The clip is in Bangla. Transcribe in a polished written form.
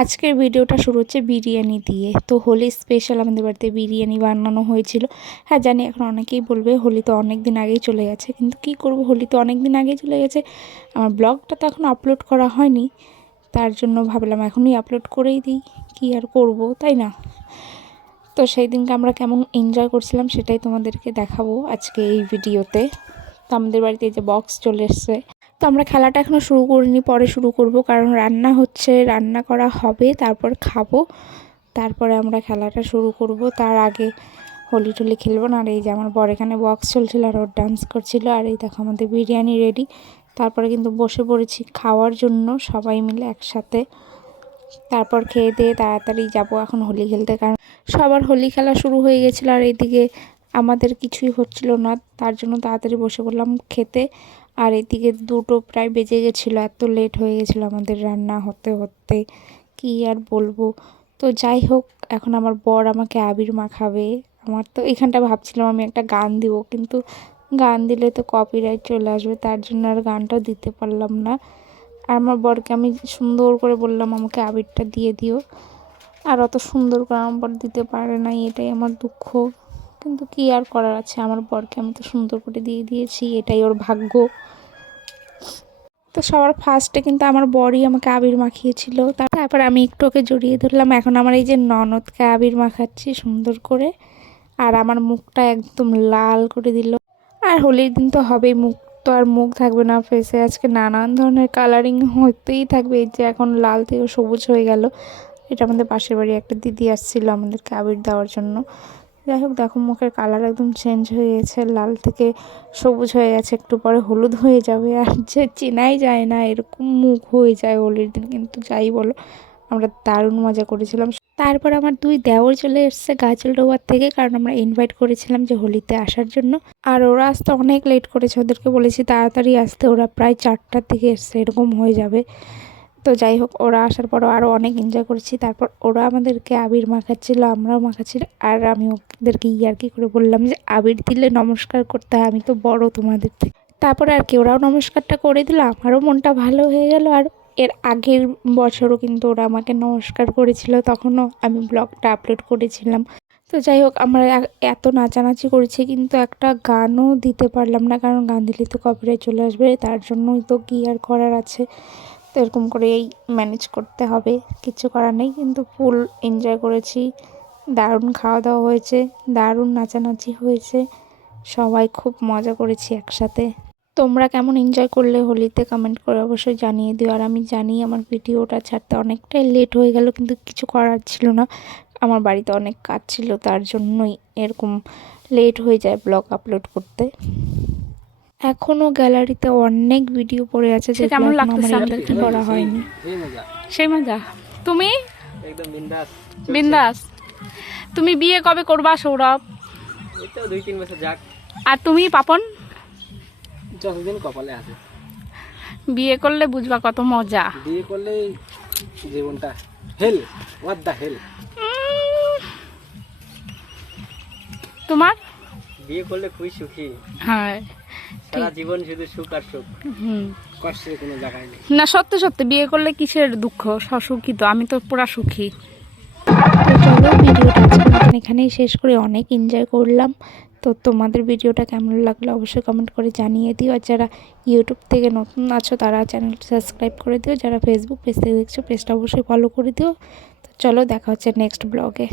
আজকের ভিডিওটা শুরু হচ্ছে বিরিয়ানি দিয়ে। তো হোলি স্পেশাল আমাদের বাড়িতে বিরিয়ানি বানানো হয়েছিল। হ্যাঁ জানি এখন অনেকেই বলবে হোলি তো অনেক দিন আগেই চলে গেছে, কিন্তু কি করব, হোলি তো অনেক দিন আগেই চলে গেছে। আমার ব্লগটা তো এখন আপলোড করা হয়নি, তার জন্য ভাবলাম এখনই আপলোড করেই দিই, কি আর করব, তাই না? তো সেই দিনকে আমরা কেমন এনজয় করছিলাম সেটাই তোমাদেরকে দেখাবো আজকে এই ভিডিওতে। তো আমাদের বাড়িতে এই যে বক্স চলে এসছে। তো আমরা খেলাটা এখনও শুরু করিনি, পরে শুরু করব, কারণ রান্না হচ্ছে, রান্না করা হবে, তারপর খাবো, তারপরে আমরা খেলাটা শুরু করব। তার আগে হোলি টোলি খেলবো না। আর এই যে আমার বর এখানে বক্স চলছিল আর ওর ডান্স করছিল, আর এই দেখো আমাদের বিরিয়ানি রেডি। তারপরে কিন্তু বসে পড়েছি খাওয়ার জন্য সবাই মিলে একসাথে। তারপর খেয়ে দিয়ে তাড়াতাড়ি যাব এখন হোলি খেলতে, কারণ সবার হোলি খেলা শুরু হয়ে গেছিলো আর এইদিকে আমাদের কিছুই হচ্ছিল না, তার জন্য তাড়াতাড়ি বসে পড়লাম খেতে। আর এদিকে 2টো প্রায় বেজে গেছিলো, এত লেট হয়ে গেছিলো আমাদের রান্না হতে হতে, কি আর বলবো। তো যাই হোক, এখন আমার বর আমাকে আবির মাখাবে। আমার তো এখানটা ভাবছিলাম আমি একটা গান দিব, কিন্তু গান দিলে তো কপিরাইট চলে আসবে, তার জন্য আর গানটাও দিতে পারলাম না। আর আমার বরকে আমি সুন্দর করে বললাম আমাকে আবিরটা দিয়ে দিও, আর অত সুন্দর করে আমার বর দিতে পারে নাই, এটাই আমার দুঃখ। কিন্তু কি আর করার আছে, আমার বরকে আমি তো সুন্দর করে দিয়ে দিয়েছি, এটাই ওর ভাগ্য। তো সবার ফার্স্টে কিন্তু আমার বরই আমাকে আবির মাখিয়েছিল, তারপর আমি একটু ওকে জড়িয়ে ধরলাম। এখন আমার এই যে ননদকে আবির মাখাচ্ছি সুন্দর করে, আর আমার মুখটা একদম লাল করে দিল। আর হোলির দিন তো হবেই, মুখ তো আর মুখ থাকবে না ফেসে, আজকে নানান ধরনের কালারিং হতেই থাকবে। এই যে এখন লাল থেকে সবুজ হয়ে গেল। এটা আমাদের পাশের বাড়ি একটা দিদি আসছিল আমাদেরকে আবির দেওয়ার জন্য। যাই হোক, দেখো মুখের কালার একদম চেঞ্জ হয়ে গেছে, লাল থেকে সবুজ হয়ে গেছে, একটু পরে হলুদ হয়ে যাবে। আর যে চেনাই যায় না এরকম মুখ হয়ে যায় হোলির দিন। কিন্তু যাই বলো, আমরা দারুণ মজা করেছিলাম। তারপর আমার 2 দেওর চলে এসছে গাজলডোবার থেকে, কারণ আমরা ইনভাইট করেছিলাম যে হোলিতে আসার জন্য। আর ওরা আসতে অনেক লেট করেছে, ওদেরকে বলেছি তাড়াতাড়ি আসতে, ওরা প্রায় 4টার দিকে এসছে, এরকম হয়ে যাবে। তো যাই হোক, ওরা আসার পরও আরও অনেক এনজয় করেছি। তারপর ওরা আমাদেরকে আবির মাখাচ্ছিল, আমরাও মাখাচ্ছিল, আর আমি ওদেরকে ইয়ার্কি করে বললাম যে আবির দিলে নমস্কার করতে হয়, আমি তো বড় তোমাদের থেকে। তারপরে আর কি ওরাও নমস্কারটা করে দিল, আমারও মনটা ভালো হয়ে গেল। আর এর আগের বছরও কিন্তু ওরা আমাকে নমস্কার করেছিল, তখনও আমি ব্লগটা আপলোড করেছিলাম। তো যাই হোক, আমরা এত নাচানাচি করেছি, কিন্তু একটা গানও দিতে পারলাম না, কারণ গান দিলে তো কপিরাইট চলে আসবে, তার জন্যই তো কি আর করার আছে। তো এরকম করেই ম্যানেজ করতে হবে, কিছু করার নেই। কিন্তু ফুল এনজয় করেছি, দারুণ খাওয়া দাওয়া হয়েছে, দারুণ নাচানাচি হয়েছে, সবাই খুব মজা করেছি একসাথে। তোমরা কেমন এনজয় করলে হোলিতে কমেন্ট করে অবশ্যই জানিয়ে দিও। আর আমি জানি আমার ভিডিওটা ছাড়তে অনেকটাই লেট হয়ে গেল, কিন্তু কিছু করার ছিল না, আমার বাড়িতে অনেক কাজ ছিল, তার জন্যই এরকম লেট হয়ে যায় ব্লগ আপলোড করতে। এখনো গ্যালারিতে অনেক ভিডিও পড়ে আছে, যে কেমন লাগতেছে আমাদের কি করা হয়নি, সেই মজা। তুমি একদম বিন্দাস বিন্দাস। তুমি বিয়ে কবে করবা সৌরভ? এই তো 2-3 বছর যাক। আর তুমি পাপন? যতদিন কপালে আছে। বিয়ে করলে বুঝবা কত মজা। বিয়ে করলে জীবনটা হেল, হোয়াট দা হেল। তোমার? বিয়ে করলে খুবই সুখী, হ্যাঁ, সারা জীবন শুধু সুখ আর সুখ, কষ্টের কোনো জায়গায় নেই। না সত্যি সত্যি বিয়ে করলে কিসের দুঃখ, সুখী তো, আমি তো পুরা সুখী। তো চলো, ভিডিওটা এখানেই শেষ করে অনেক এনজয় করলাম। তো তোমাদের ভিডিওটা কেমন লাগলো অবশ্যই কমেন্ট করে জানিয়ে দিও। আর যারা ইউটিউব থেকে নতুন আছো তারা চ্যানেলটা সাবস্ক্রাইব করে দিও, যারা ফেসবুক পেজ থেকে দেখছো পেজটা অবশ্যই ফলো করে দিও। তো চলো, দেখা হচ্ছে নেক্সট ব্লগে।